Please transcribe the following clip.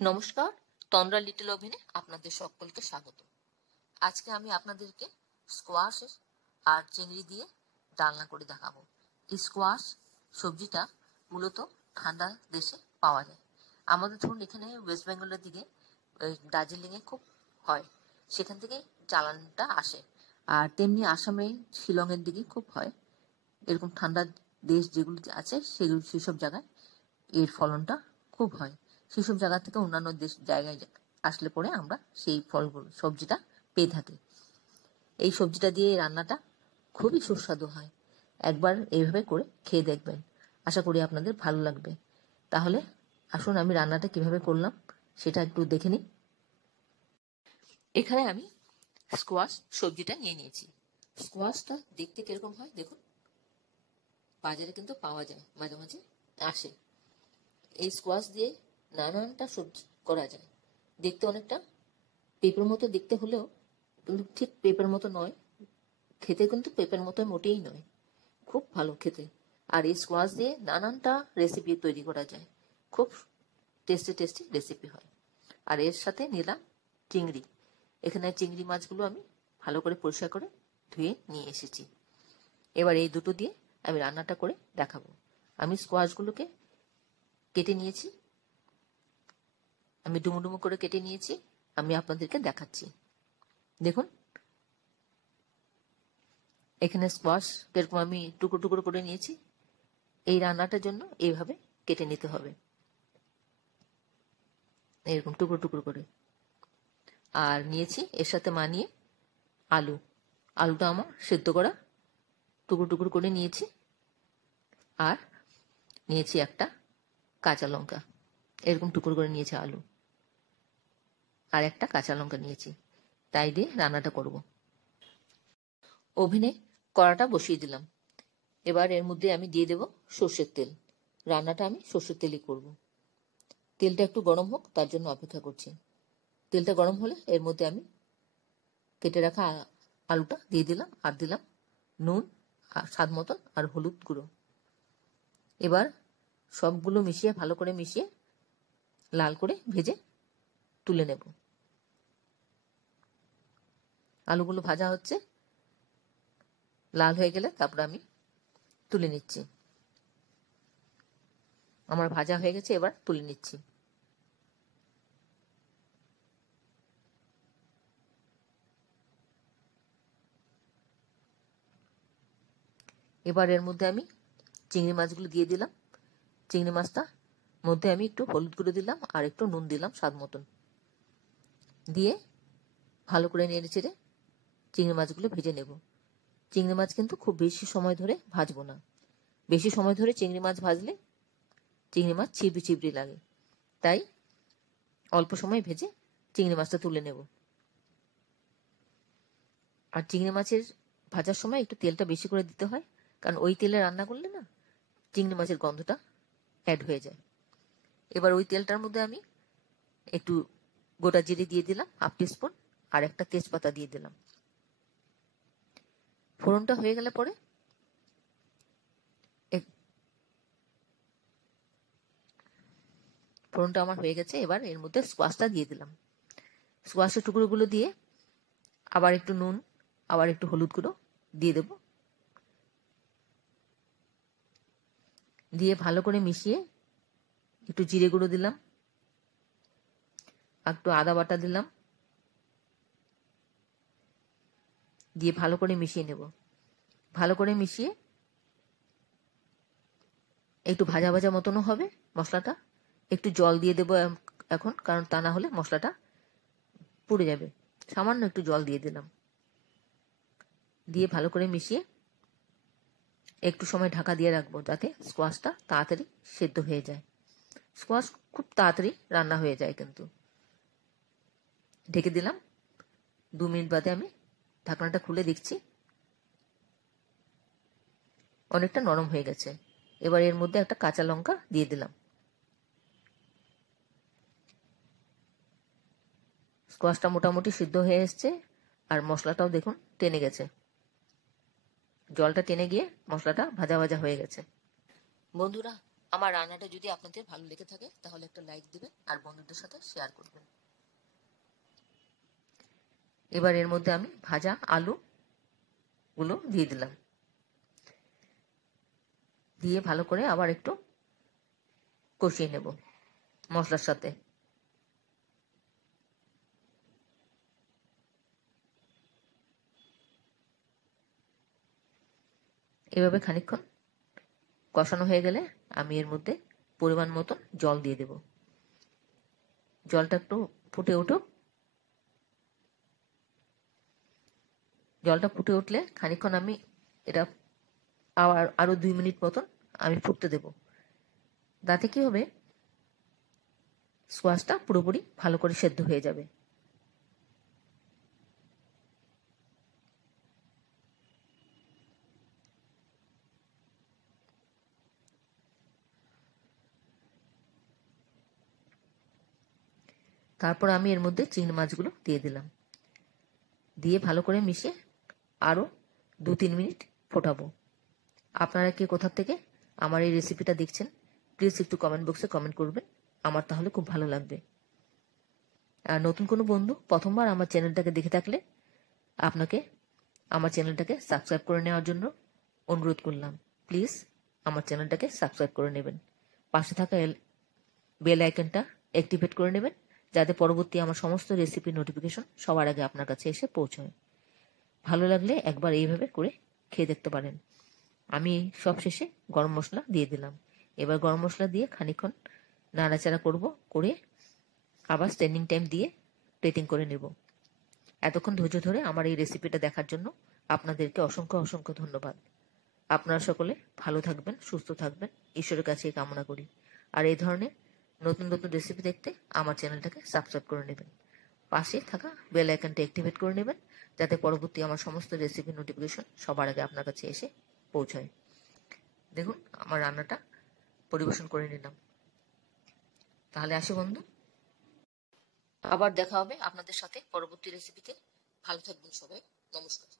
নমস্কার, তন্দ্রা লিটল ওভেনে আপনাদের সকলকে স্বাগত। আজকে আমি আপনাদেরকে স্কোয়াশ আর চিংড়ি দিয়ে ডালনা করে দেখাবো। এই স্কোয়াশ সবজিটা মূলত ঠান্ডা দেশে পাওয়া যায়। আমাদের ধরুন এখানে ওয়েস্ট বেঙ্গলের দিকে দার্জিলিংয়ে খুব হয়, সেখান থেকে চালানটা আসে। আর তেমনি আসামে শিলংয়ের দিকে খুব হয়। এরকম ঠান্ডা দেশ যেগুলো আছে সেসব জায়গায় এর ফলনটা খুব হয়। সেসব জায়গা থেকে অন্যান্য জায়গায় আসলে পরে আমরা সেই ফলগুলো সবজিটা পেয়ে থাকি। এই সবজিটা দিয়ে রান্নাটা খুবই সুস্বাদু হয়। একবার এইভাবে করে খেয়ে দেখবেন, আশা করি আপনাদের ভালো লাগবে। তাহলে আসুন আমি রান্নাটা কিভাবে করলাম সেটা একটু দেখে নিই। এখানে আমি স্কোয়াশ সবজিটা নিয়ে নিয়েছি। স্কোয়াশটা দেখতে কিরকম হয় দেখুন, বাজারে কিন্তু পাওয়া যায়, মাঝে মাঝে আসে। এই স্কোয়াশ দিয়ে নানানটা সবজি করা যায়। দেখতে অনেকটা পেঁপের মতো দেখতে হলেও কিন্তু ঠিক পেঁপের মতো নয়, খেতে কিন্তু পেঁপের মতো মোটেই নয়, খুব ভালো খেতে। আর এই স্কোয়াশ দিয়ে নানানটা রেসিপি তৈরি করা যায়, খুব টেস্টি টেস্টি রেসিপি হয়। আর এর সাথে নিলাম চিংড়ি। এখানে চিংড়ি মাছগুলো আমি ভালো করে পরিষ্কার করে ধুয়ে নিয়ে এসেছি। এবার এই দুটো দিয়ে আমি রান্নাটা করে দেখাবো। আমি স্কোয়াশগুলোকে কেটে নিয়েছি, আমি ডুমো ডুমো করে কেটে নিয়েছি, আমি আপনাদেরকে দেখাচ্ছি। দেখুন এখানে স্কোয়াশ কিরকম আমি টুকরো টুকরো করে নিয়েছি। এই রান্নাটার জন্য এইভাবে কেটে নিতে হবে, এরকম টুকরো টুকরো করে। আর নিয়েছি এর সাথে মানিয়ে আলুটা আমার সেদ্ধ করা টুকরো টুকরো করে নিয়েছি। আর নিয়েছি একটা কাঁচা লঙ্কা, এরকম টুকরো করে নিয়েছি আলু, আর একটা কাঁচা লঙ্কা নিয়েছি। তাই দিয়ে রান্নাটা করব। ওভেনে কড়াটা বসিয়ে দিলাম। এবার এর মধ্যে আমি দিয়ে দেব সর্ষের তেল। রান্নাটা আমি সর্ষের তেলই করব। তেলটা একটু গরম হোক, তার জন্য অপেক্ষা করছি। তেলটা গরম হলে এর মধ্যে আমি কেটে রাখা আলুটা দিয়ে দিলাম, আর দিলাম নুন আর স্বাদ মতন আর হলুদ গুঁড়ো। এবার সবগুলো মিশিয়ে ভালো করে মিশিয়ে লাল করে ভেজে তুলে নেব। আলুগুলো ভাজা হচ্ছে, লাল হয়ে গেলে তারপর আমি তুলে নিচ্ছি। আমার ভাজা হয়ে গেছে, এবার তুলে নিচ্ছি। এবার এর মধ্যে আমি চিংড়ি মাছগুলো দিয়ে দিলাম। চিংড়ি মাছটা মধ্যে আমি একটু হলুদ গুঁড়ো দিলাম আর একটু নুন দিলাম স্বাদ মতন, দিয়ে ভালো করে নেড়ে চেড়ে চিংড়ি মাছগুলো ভেজে নেব। চিংড়ি মাছ কিন্তু খুব বেশি সময় ধরে ভাজবো না। বেশি সময় ধরে চিংড়ি মাছ ভাজলে চিংড়ি মাছ চিবড়ি চিবড়ি লাগে, তাই অল্প সময় ভেজে চিংড়ি মাছটা তুলে নেব। আর চিংড়ি মাছের ভাজার সময় একটু তেলটা বেশি করে দিতে হয়, কারণ ওই তেলে রান্না করলে না চিংড়ি মাছের গন্ধটা অ্যাড হয়ে যায়। এবার ওই তেলটার মধ্যে আমি একটু গোটা জিরে দিয়ে দিলাম হাফ টিস্পুন, আর একটা তেজপাতা দিয়ে দিলাম। ফোড়নটা হয়ে গেলে পরে ফোড়নটা আমার হয়ে গেছে। এবার এর মধ্যে স্কোয়াশটা দিয়ে দিলাম। স্কোয়াশের টুকরোগুলো দিয়ে আবার একটু নুন, আবার একটু হলুদ গুঁড়ো দিয়ে দেব, দিয়ে ভালো করে মিশিয়ে একটু জিরে গুঁড়ো দিলাম, একটু আদা বাটা দিলাম, দিয়ে ভালো করে মিশিয়ে নেব। ভালো করে মিশিয়ে একটু ভাজা ভাজা মতনও হবে মশলাটা। একটু জল দিয়ে দেবো এখন, কারণ তা না হলে মশলাটা পুড়ে যাবে। সামান্য একটু জল দিয়ে দিলাম, দিয়ে ভালো করে মিশিয়ে একটু সময় ঢাকা দিয়ে রাখবো, যাতে স্কোয়াশটা তাড়াতাড়ি সেদ্ধ হয়ে যায়। স্কোয়াশ খুব তাড়াতাড়ি রান্না হয়ে যায় কিন্তু। ঢেকে দিলাম। 2 মিনিট বাদে আমি ঢাকনাটা খুলে দেখছি, অনেকটা নরম হয়ে গেছে। এবার এর মধ্যে একটা কাঁচা লঙ্কা দিয়ে দিলাম। স্কোয়াশটা মোটামুটি সিদ্ধ হয়ে এসছে, আর মশলাটাও দেখুন টেনে গেছে। জলটা টেনে গিয়ে মশলাটা ভাজা ভাজা হয়ে গেছে। বন্ধুরা, আমার রান্নাটা যদি আপনাদের ভালো লেগে থাকে তাহলে একটা লাইক দিবেন আর বন্ধুদের সাথে শেয়ার করবেন। এবার এর মধ্যে আমি ভাজা আলু গুলো দিয়ে দিলাম, দিয়ে ভালো করে আবার একটু কষিয়ে নেব মশলার সাথে। এভাবে খানিকক্ষণ কষানো হয়ে গেলে আমি এর মধ্যে পরিমাণ মতো জল দিয়ে দেব। জলটা একটু ফুটে উঠুক। জলটা ফুটে উঠলে খানিকক্ষণ আমি এটা আরো 2 মিনিট মতন আমি ফুটতে দেব। তাতে কি হবে, স্কোয়াশটা পুরোপুরি ভালো করে সেদ্ধ হয়ে যাবে। তারপর আমি এর মধ্যে চিংড়ি মাছগুলো দিয়ে দিলাম, দিয়ে ভালো করে মিশিয়ে আরো 2-3 মিনিট ফোটাবো। আপনারা কে কোথা থেকে আমার এই রেসিপিটা দেখছেন প্লিজ একটু কমেন্ট বক্সে কমেন্ট করবেন, আমার তাহলে খুব ভালো লাগবে। আর নতুন কোনো বন্ধু প্রথমবার আমার চ্যানেলটাকে দেখে থাকলে আপনাকে আমার চ্যানেলটাকে সাবস্ক্রাইব করে নেওয়ার জন্য অনুরোধ করলাম। প্লিজ আমার চ্যানেলটাকে সাবস্ক্রাইব করে নেবেন, পাশে থাকা বেল আইকনটা অ্যাক্টিভেট করে নেবেন, যাতে পরবর্তী আমার সমস্ত রেসিপি নোটিফিকেশন সবার আগে আপনার কাছে এসে পৌঁছয়। ভালো লাগলে একবার এইভাবে করে খেয়ে দেখতে পারেন। আমি সব শেষে গরম মশলা দিয়ে দিলাম। এবার গরম মশলা দিয়ে খানিকক্ষণ নাড়াচাড়া করব, করে আবার স্ট্যান্ডিং টাইম দিয়ে প্লেটিং করে নেব। এতক্ষণ ধৈর্য ধরে আমার এই রেসিপিটা দেখার জন্য আপনাদেরকে অসংখ্য অসংখ্য ধন্যবাদ। আপনারা সকলে ভালো থাকবেন, সুস্থ থাকবেন, ঈশ্বরের কাছে কামনা করি। আর এই ধরনের নতুন নতুন রেসিপি দেখতে আমার চ্যানেলটাকে সাবস্ক্রাইব করে নেবেন, পাশে থাকা বেল আইকনটা অ্যাক্টিভেট করে নেবেন, যাতে পরবর্তী আমার সমস্ত রেসিপি নোটিফিকেশন সবার আগে আপনার কাছে এসে পৌঁছায়। দেখুন আমার রান্নাটা পরিবেশন করে নিলাম। তাহলে আসি বন্ধু, আবার দেখা হবে আপনাদের সাথে পরবর্তী রেসিপিতে। ভালো থাকবেন সবাই, নমস্কার।